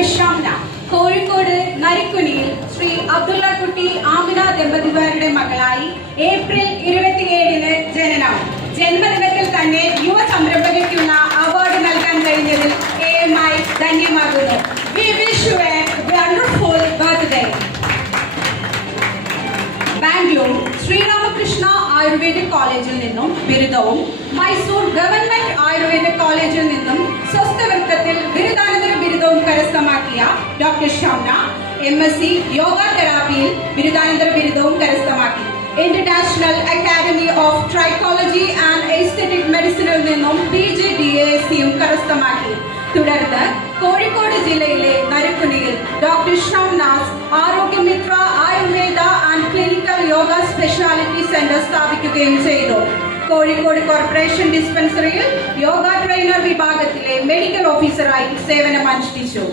Doctor Shamna. Kozhikode നരിക്കുനിയിൽ Shri Abdulla കുട്ടി ആമിന ദമ്പതിമാരുടെ മകളായി April 27-ന് ജനനം. ജന്മദിനത്തിൽ തന്നെ യുവ സംരംഭകയ്ക്കുള്ള അവാർഡ് നൽകാൻ കഴിഞ്ഞതിൽ AMI ധന്യമാകുന്നു. We wish you a wonderful birthday. Bangalore Sri Ramakrishna Ayurvedic കോളേജിൽ നിന്നും ബിരുദവും മൈസൂർ ഗവൺമെന്റ് ആയുർവേദിക് കോളേജിൽ നിന്നും സ്വസ്ഥവൃത്തത്തിൽ ബിരുദാനന്തര ബിരുദവും കരസ്ഥമാക്കിയ ഡോക്ടർ ഷംന MSc യോഗ തെറാപ്പിയിൽ ബിരുദാനന്തര ബിരുദവും കരസ്ഥമാക്കി. International academy of trichology and aesthetic മെഡിസിനിൽ നിന്നും PG DASയും കരസ്ഥമാക്കി. തുടർന്ന് കോഴിക്കോട് ജില്ലയിലെ നരിക്കുനിയിൽ doctor Shamna's Arogyamitra Ayurveda and clinical yoga speciality centre സ്ഥാപിക്കുകയും ചെയ്തു. കോഴിക്കോട് കോർപ്പറേഷൻ ഡിസ്പെൻസറിയിൽ യോഗ ട്രെയിനർ വിഭാഗത്തിലെ മെഡിക്കൽ ഓഫീസറായി സേവനമനുഷ്ഠിച്ചു.